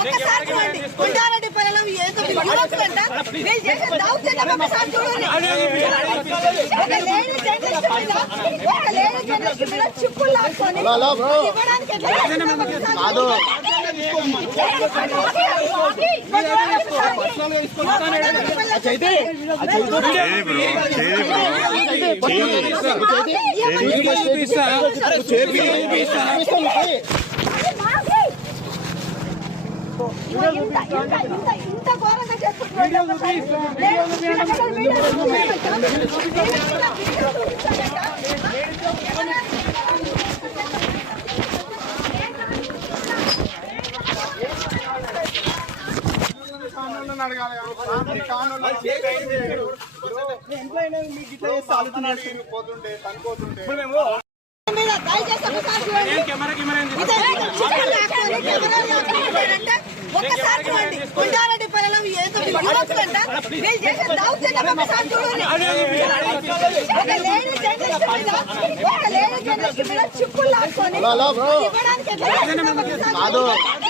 ఒక్కసారి చూడండి కొండారెడ్డి పిల్లలు ఏదో యువకులంట వీళ్ళు చేసే దౌర్జన్యం ఒకసారి చూడండి ఒక లేడీ జర్నలిస్ట్ మీద ఒక లేడీ జర్నలిస్ట్ మీద చిక్కులు లాక్కొని ఇవ్వడానికి ఎట్లా ఇంత ఘోరంగా చేస్తున్నారు మీద దయచేసి ఒకసారి చూడండి ఇదే చికెన్ లాక్కొని కెమెరా లాక్కుంటారంటే ఒక్కసారి చూడండి కొండారెడ్డి పిల్లలు ఏదో యువకులంట వీళ్ళు చేసే దౌర్జన్యం ఒకసారి చూడండి ఒక లేడీ జర్నలిస్ట్ మీద ఒక లేడీ జర్నలిస్ట్ మీద చిక్కులు లాక్కొని ఇవ్వడానికి ఎట్లా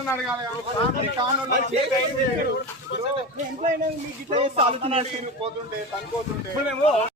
ఘోరంగా చేస్తున్నారు పోతుంటే తనుకోతుంటే